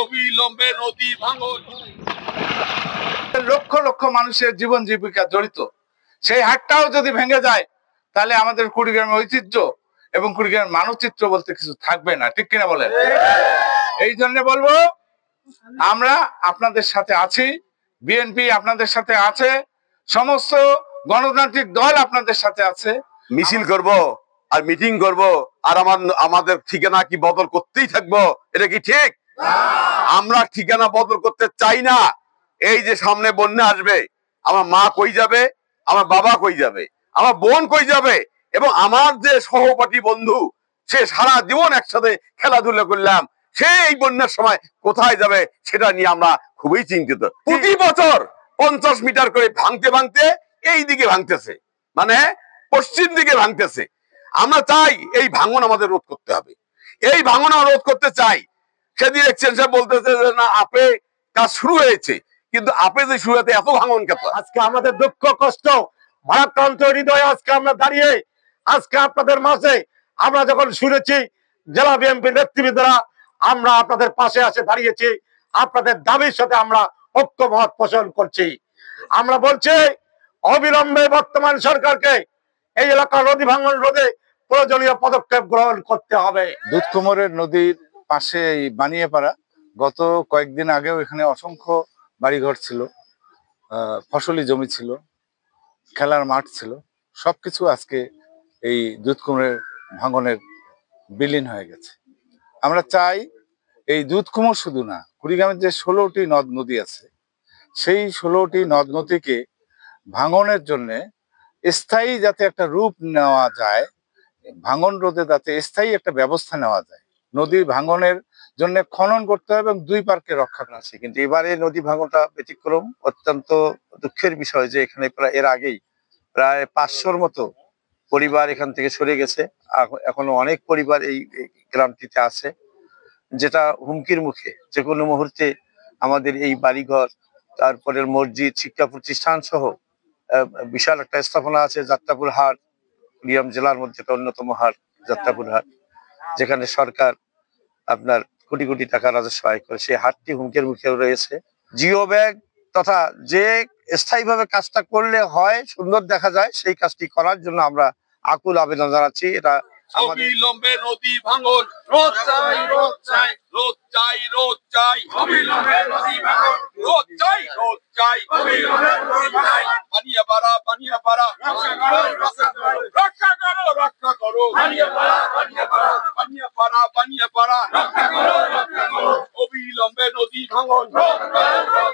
অবিলম্বে নদী ভাঙন। লক্ষ লক্ষ মানুষের জীবন জীবিকা জড়িত, সেই হাটটাও যদি ভেঙে যায় তাহলে আমাদের কুড়িগ্রামের ঐতিহ্য এবং কুড়িগ্রামের মানচিত্র বলতে কিছু থাকবে না, ঠিক কিনা বলেন? এই জন্য বলবো আমরা আপনাদের সাথে আছি, বিএনপি আপনাদের সাথে আছে, সমস্ত গণতান্ত্রিক দল আপনাদের সাথে আছে। মিছিল করব আর মিটিং করব আর আমাদের ঠিকানা কি বদল করতেই থাকবো? এটা কি ঠিক? আমরা ঠিকানা বদল করতে চাই না। এই যে সামনে বন্যা আসবে, আমার মা কই যাবে, আমার বাবা কই যাবে, আমার বোন কই যাবে, এবং আমার যে সহপাঠী বন্ধু সে সারা জীবন একসাথে খেলাধুলা করলাম, সে এই বন্যার সময় কোথায় যাবে সেটা নিয়ে আমরা খুবই চিন্তিত। প্রতি বছর 50 মিটার করে ভাঙতে ভাঙতে এই দিকে ভাঙতেছে, মানে পশ্চিম দিকে ভাঙতেছে। আমরা চাই এই ভাঙন আমাদের রোধ করতে হবে। এই ভাঙন আমরা রোধ করতে চাই। সেদিন এক্সচেঞ্জ বলতেছে যে না, আপে কাজ শুরু হয়েছে, কিন্তু আপে যে শুরু হয়েছে এত ভাঙন কেন? আজকে আমাদের দুঃখ কষ্ট ভারাক্রান্ত হৃদয়ে আজকে আমরা দাঁড়িয়ে আজকে আপনাদের মাঝে আমরা যখন শুনেছি জেলা বিএনপি নেতৃবৃন্দরা আমরা আপনাদের পাশে এসে দাঁড়িয়েছি, আপনাদের দাবির সাথে আমরা ঐক্যমত পোষণ করছি। আমরা বলছি অবিলম্বে বর্তমান সরকারকে এই এলাকার নদী ভাঙন রোধে প্রয়োজনীয় পদক্ষেপ গ্রহণ করতে হবে। দুধকুমোরের নদীর পাশে এই বানিয়াপাড়া, গত কয়েকদিন আগেও এখানে অসংখ্য বাড়িঘর ছিল, ফসলি জমি ছিল, খেলার মাঠ ছিল, সবকিছু আজকে এই দুধকুমোরের ভাঙনের বিলীন হয়ে গেছে। আমরা চাই এই দুধকুমোর শুধু না, কুড়িগ্রামের যে 16টি নদ নদী আছে সেই 16টি নদ নদীকে ভাঙনের জন্য স্থায়ী যাতে একটা রূপ নেওয়া যায়, ভাঙন রোধে যাতে স্থায়ী একটা ব্যবস্থা নেওয়া যায়। নদী ভাঙনের জন্য খনন করতে হবে এবং দুই পার্কে রক্ষা করা আছে। কিন্তু এবারে নদী ভাঙনটা ব্যতিক্রম, অত্যন্ত দুঃখের বিষয় যে এখানে প্রায় এর আগেই প্রায় 500-র মতো পরিবার এখান থেকে সরে গেছে। এখনো অনেক পরিবার এই গ্রামটিতে আছে, যেটা হুমকির মুখে। যে কোনো মুহূর্তে আমাদের এই বাড়িঘর, তারপরে মসজিদ, শিক্ষা প্রতিষ্ঠান সহ বিশাল একটা স্থাপনা আছে যাত্রাপুর হাট, কুড়িগ্রাম জেলার মধ্যে একটা অন্যতম হাট যাত্রাপুর হাট, যেখানে সরকার আপনার কোটি কোটি টাকা রাজস্ব আয় করে, সেই হাটটি হুমকির মুখে রয়েছে। জিও ব্যাগ তথা যে স্থায়ীভাবে কাজটা করলে হয়, সুন্দর দেখা যায়, সেই কাজটি করার জন্য আমরা আকুল আবেদন জানাচ্ছি। এটা অবিলম্বে নদী ভাঙন রোধ চাই, রোধ চাই, রোধ চাই, রোধ চাই, অবিলম্বে নদী ভাঙন রোধ চাই, রোধ চাই, অবিলম্বে নদী ভাঙন। বানিয়াপাড়া, বানিয়াপাড়া, রক্ষা করো, রক্ষা করো, রক্ষা করো, রক্ষা করো, বানিয়াপাড়া, বানিয়াপাড়া, বানিয়াপাড়া, বানিয়াপাড়া, রক্ষা করো, রক্ষা করো, অবিলম্বে নদী ভাঙন রোধ করো।